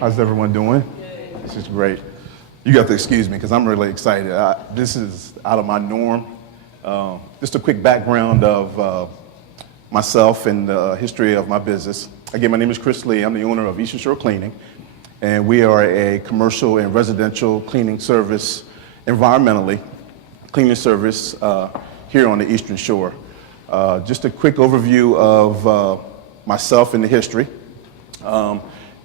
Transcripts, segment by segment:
How's everyone doing? This is great. You got to excuse me because I'm really excited. This is out of my norm. Just a quick background of myself and the history of my business. Again, my name is Chris Lee. I'm the owner of Eastern Shore Cleaning, and we are a commercial and residential cleaning service, environmentally cleaning service here on the Eastern Shore. Just a quick overview of myself and the history.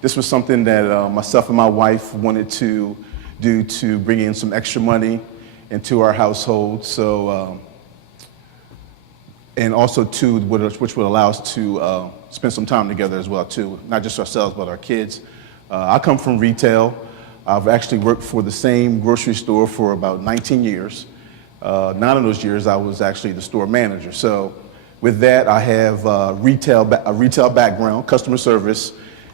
This was something that myself and my wife wanted to do to bring in some extra money into our household. So, and also too, which would allow us to spend some time together as well too, not just ourselves but our kids. I come from retail. I've actually worked for the same grocery store for about 19 years. 9 of those years I was actually the store manager. So with that, I have a retail background, customer service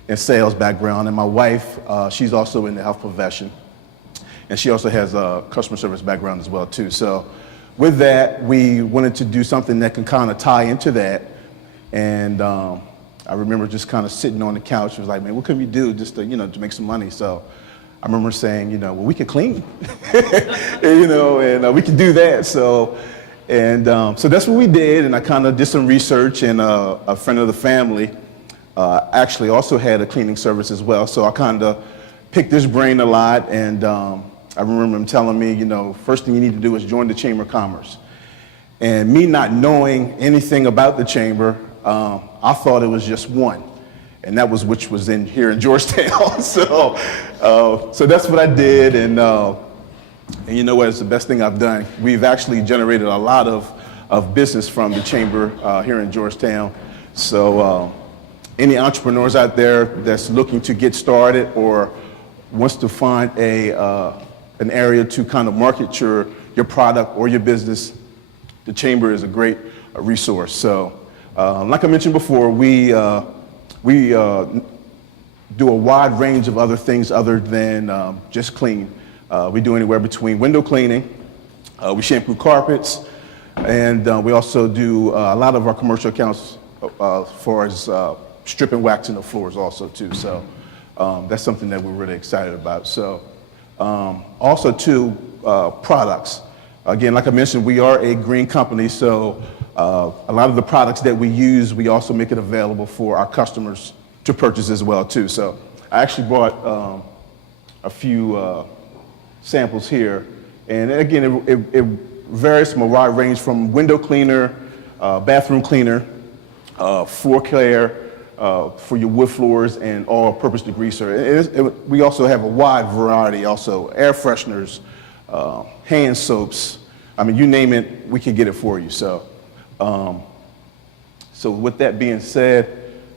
and sales background, and my wife, she's also in the health profession, and she also has a customer service background as well too. So with that, we wanted to do something that can kind of tie into that, and I remember just kind of sitting on the couch. It was like, man, what can we do just to, to make some money? So I remember saying, well, we can clean, and we can do that. So, and so that's what we did, and I kind of did some research, and a friend of the family actually also had a cleaning service as well. So I kind of picked his brain a lot, and I remember him telling me, first thing you need to do is join the Chamber of Commerce. And me not knowing anything about the Chamber, I thought it was just one, and that was which was here in Georgetown. So that's what I did, and you know what? It's the best thing I've done. We've actually generated a lot of business from the Chamber here in Georgetown. So any entrepreneurs out there that's looking to get started or wants to find an area to kind of market your product or your business, the Chamber is a great resource. So like I mentioned before, we do a wide range of other things other than just clean. We do anywhere between window cleaning, we shampoo carpets, and we also do a lot of our commercial accounts as far as strip and waxing the floors also too. So that's something that we're really excited about. So also too, products. Again, like I mentioned, we are a green company, so a lot of the products that we use, we also make it available for our customers to purchase as well too. So I actually brought a few samples here, and again, it varies from a wide range from window cleaner, bathroom cleaner, floor care, for your wood floors, and all-purpose degreaser. We also have a wide variety, also air fresheners, hand soaps. I mean, you name it, we can get it for you. So, so with that being said,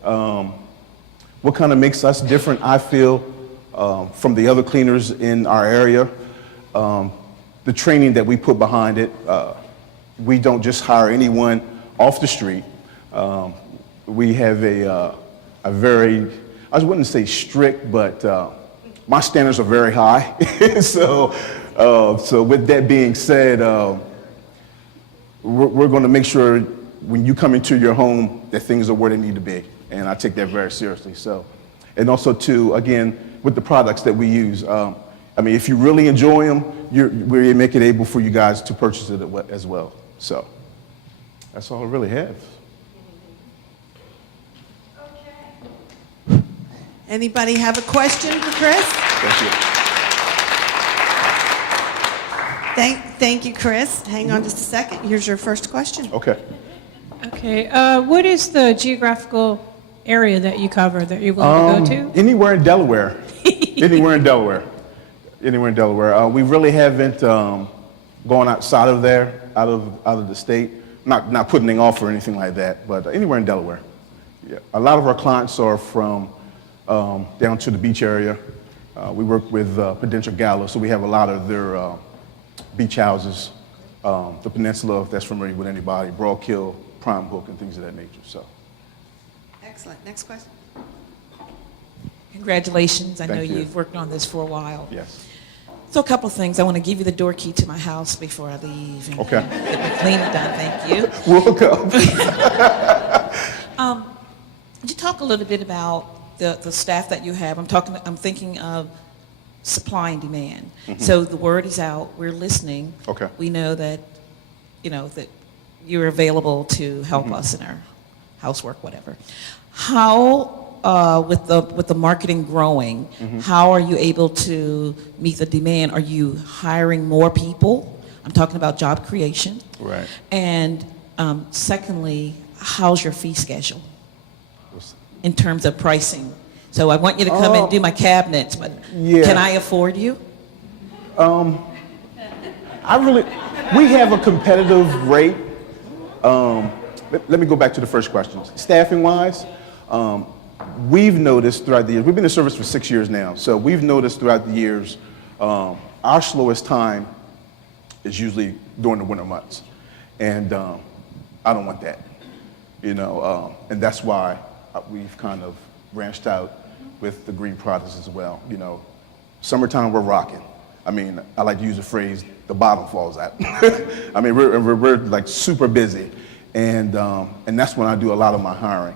what kind of makes us different, I feel, from the other cleaners in our area, the training that we put behind it. We don't just hire anyone off the street. We have a very, I wouldn't say strict, but my standards are very high. So with that being said, we're going to make sure when you come into your home that things are where they need to be, and I take that very seriously. So, and also too, again, with the products that we use, I mean, if you really enjoy them, we make it able for you guys to purchase it as well. So that's all I really have. Anybody have a question for Chris? Thank you. Thank you, Chris. Hang on just a second. Here's your first question. Okay. Okay. What is the geographical area that you cover that you're willing to go to? Anywhere in Delaware. Anywhere in Delaware. Anywhere in Delaware. We really haven't gone outside of there, out of the state. Not putting it off or anything like that, but anywhere in Delaware. Yeah. A lot of our clients are from down to the beach area. We work with Prudential Gallo, so we have a lot of their beach houses, the peninsula, if that's familiar with anybody, Broad Kill, Prime Hook, and things of that nature. So, excellent. Next question. Congratulations. I know Thank you. you've worked on this for a while. yes. So a couple things. I want to give you the door key to my house before I leave. And Okay. Get my cleaning done. Thank you. Welcome. Could you talk a little bit about the staff that you have, I'm thinking of supply and demand. So the word is out, we're listening. Okay. We know that, that you're available to help us in our housework, whatever. How, with the marketing growing, how are you able to meet the demand? Are you hiring more people? I'm talking about job creation. Right. And secondly, how's your fee schedule in terms of pricing? So I want you to come and do my cabinets, but can I afford you? We have a competitive rate. Let me go back to the first question. Staffing wise, we've noticed throughout the years, we've been in service for 6 years now, so we've noticed throughout the years, our slowest time is usually during the winter months. And I don't want that, and that's why we've kind of branched out with the green products as well. Summertime, we're rocking. I mean, I like to use the phrase, the bottom falls out. I mean, we're like super busy. And that's when I do a lot of my hiring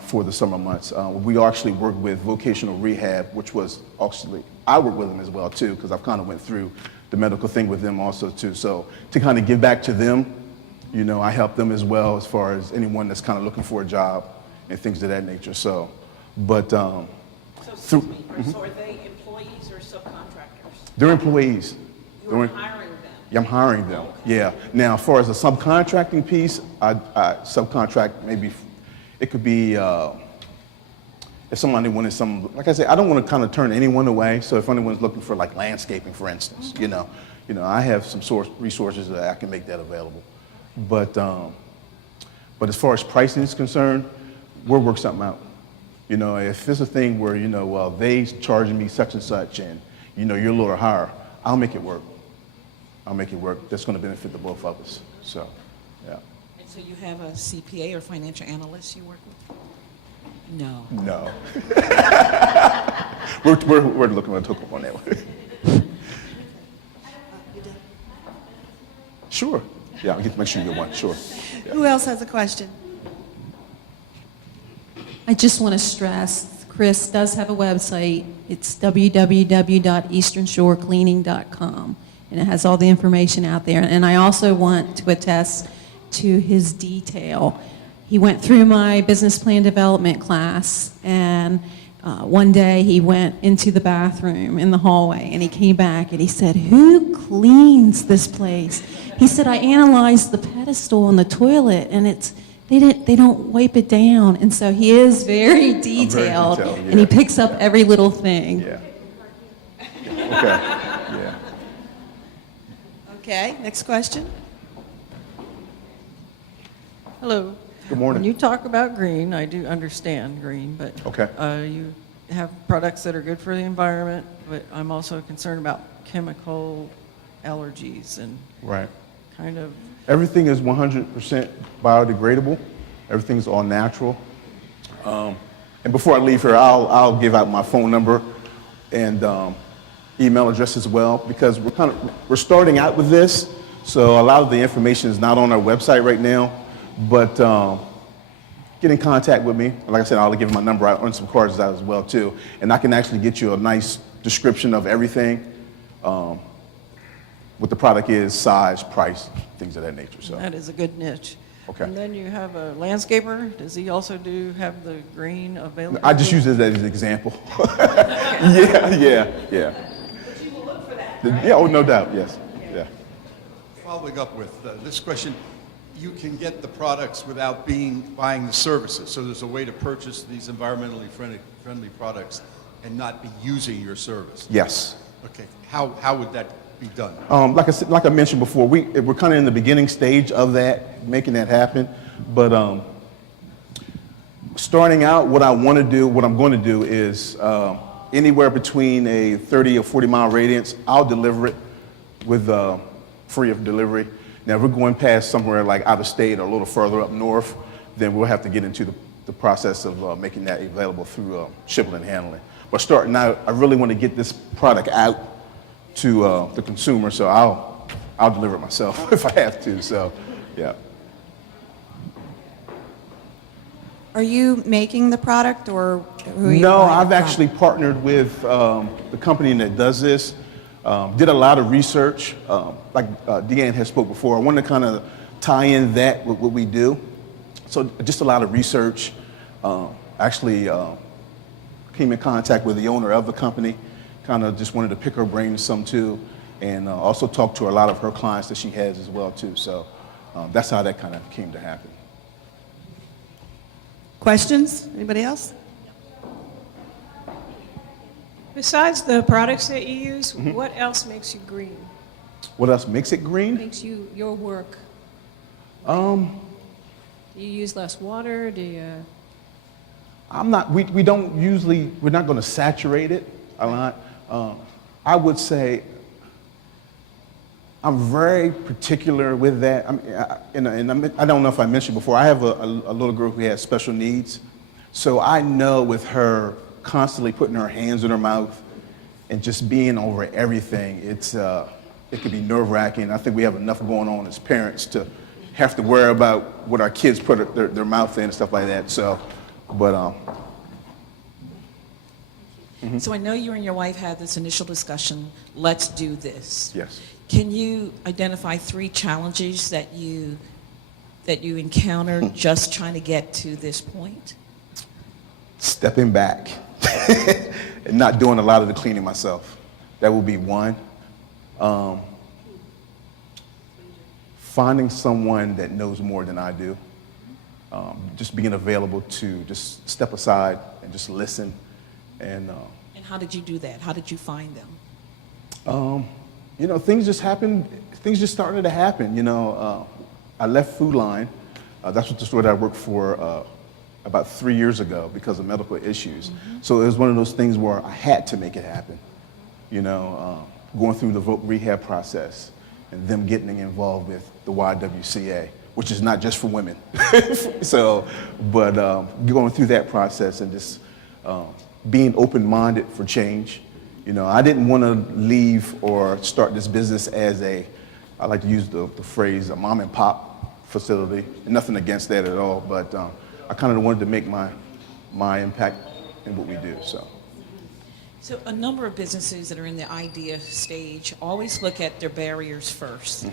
for the summer months. We actually work with vocational rehab, which was actually, I work with them as well too, because I've kind of went through the medical thing with them also too. So to kind of give back to them, I help them as well as far as anyone that's kind of looking for a job and things of that nature. So, but So are they employees or subcontractors? they're employees. You're hiring them? Yeah, I'm hiring them. Yeah. Now, as far as the subcontracting piece, I subcontract maybe, it could be if somebody wanted some, like I said, I don't want to kind of turn anyone away. So if anyone's looking for like landscaping, for instance, I have some resources that I can make that available. But as far as pricing is concerned, we'll work something out. If it's a thing where, well, they charging me such and such and, you're a little higher, I'll make it work. That's going to benefit the both of us. So, yeah. And so you have a CPA or financial analyst you work with? No. No. we're looking at hook up on that one. Sure. Yeah, I'll get to make sure you get one. Sure. Yeah. Who else has a question? I just want to stress, Chris does have a website. It's www.easternshorecleaning.com, and it has all the information out there. And I also want to attest to his detail. He went through my business plan development class, and one day he went into the bathroom in the hallway, and he came back and he said, "Who cleans this place?" He said, "I analyzed the pedestal on the toilet, and they don't wipe it down." And so he is very detailed, yeah. and he picks up every little thing. Yeah. Okay. Yeah. Okay, next question. Hello. Good morning. When you talk about green, I do understand green, but Okay. You have products that are good for the environment, but I'm also concerned about chemical allergies and Right. kind of, Everything is 100% biodegradable. Everything's all natural. And before I leave here, I'll give out my phone number and email address as well, because we're starting out with this, so a lot of the information is not on our website right now. But get in contact with me. Like I said, I'll give my number out on some cards out as well too, and I can actually get you a nice description of everything. What the product is, size, price, things of that nature. So. that is a good niche. Okay. And then you have a landscaper. Does he also have the green available? I just use it as an example. Yeah. But you will look for that, right? Yeah, oh, no doubt, yes. Yeah. Following up with this question, you can get the products without buying the services. So there's a way to purchase these environmentally friendly products and not be using your service. Yes. Okay. How would that be done? Like I mentioned before, we're kind of in the beginning stage of that, making that happen. But starting out, what I'm going to do is anywhere between a 30 or 40 mile radius, I'll deliver it with free of delivery. Now, if we're going past somewhere like out of state or a little further up north, then we'll have to get into the process of making that available through shipping and handling. But starting out, I really want to get this product out to the consumer, so I'll deliver it myself if I have to. So, yeah. Are you making the product, or who are you No, buying it I've from? actually partnered with the company that does this. Did a lot of research, like Deanne has spoke before. I wanted to kind of tie in that with what we do. So just a lot of research. Actually came in contact with the owner of the company. Kind of just wanted to pick her brain some too, and also talk to a lot of her clients that she has as well too. So that's how that kind of came to happen. Questions? Anybody else? Besides the products that you use, what else makes you green? What else makes it green? Makes you, your work? Um, Do you use less water? Do you? I'm not. We don't usually. We're not going to saturate it a lot. I would say I'm very particular with that. I don't know if I mentioned before. I have a little girl who has special needs, so I know with her constantly putting her hands in her mouth and just being over everything, it could be nerve-wracking. I think we have enough going on as parents to have to worry about what our kids put their mouth in and stuff like that. So, but So I know you and your wife had this initial discussion, let's do this. yes. Can you identify 3 challenges that you encountered just trying to get to this point? Stepping back and not doing a lot of the cleaning myself. That would be one. Finding someone that knows more than I do. Just being available to just step aside and just listen. And how did you do that? How did you find them? things just happened. Things just started to happen. I left Food Line. That's what the store that I worked for about 3 years ago because of medical issues. So it was one of those things where I had to make it happen. Going through the voc rehab process and them getting involved with the YWCA, which is not just for women. But going through that process and just being open-minded for change. I didn't want to leave or start this business as I like to use the phrase, a mom and pop facility. And nothing against that at all, but I kind of wanted to make my impact in what we do. So a number of businesses that are in the idea stage always look at their barriers first.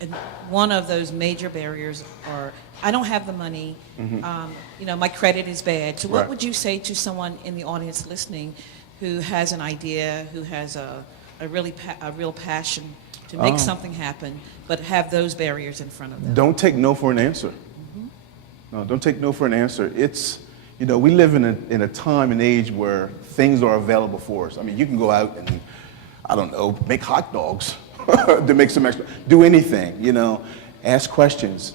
And one of those major barriers are, I don't have the money, my credit is bad. So what Right. would you say to someone in the audience listening who has an idea, who has a real passion to make something happen, but have those barriers in front of them? Don't take no for an answer. No, don't take no for an answer. It's, we live in a time and age where things are available for us. I mean, you can go out and, I don't know, make hot dogs to make some extra, do anything, ask questions,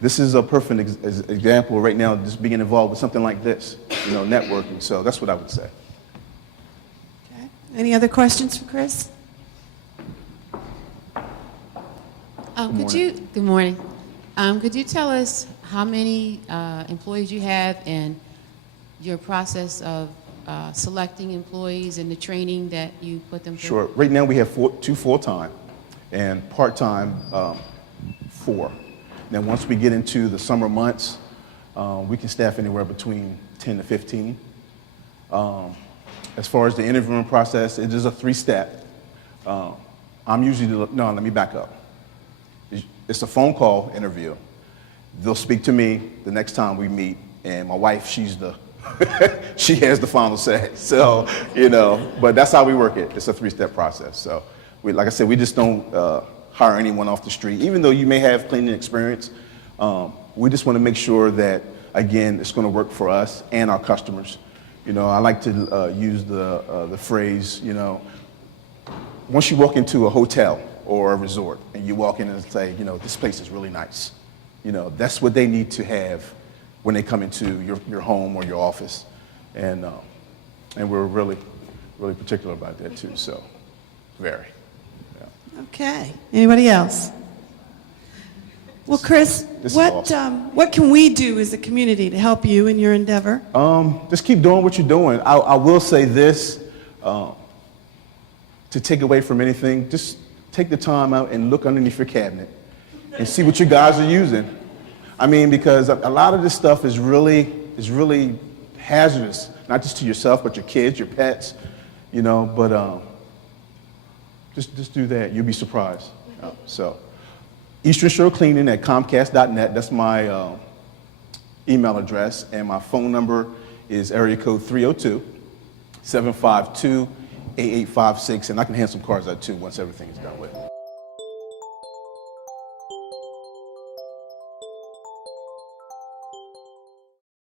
This is a perfect example right now, just being involved with something like this, networking. So that's what I would say. Okay. Any other questions for Chris? Good morning. Could you tell us how many employees you have and your process of selecting employees and the training that you put them through? Sure. Right now we have 2 full-time and part-time 4. Now once we get into the summer months, we can staff anywhere between 10 to 15. As far as the interviewing process, it is a 3-step. I'm usually, no, let me back up. It's a phone call interview. They'll speak to me the next time we meet, and my wife, she has the final say. So, but that's how we work it. It's a 3-step process. So, like I said, we just don't hire anyone off the street. Even though you may have cleaning experience, we just want to make sure that, again, it's going to work for us and our customers. I like to use the phrase, once you walk into a hotel or a resort and you walk in and say, this place is really nice. That's what they need to have when they come into your home or your office. And we're really, really particular about that too, so very. Yeah. Okay. Anybody else? Well, Chris, This is what awesome. what can we do as a community to help you in your endeavor? Just keep doing what you're doing. I will say this, to take away from anything, just take the time out and look underneath your cabinet and see what you guys are using. I mean, because a lot of this stuff is really hazardous, not just to yourself, but your kids, your pets, you know, but just do that. You'll be surprised. So, Eastern Shore Cleaning at Comcast.net. That's my email address, and my phone number is area code 302-752-8856, and I can hand some cards out too once everything is done with.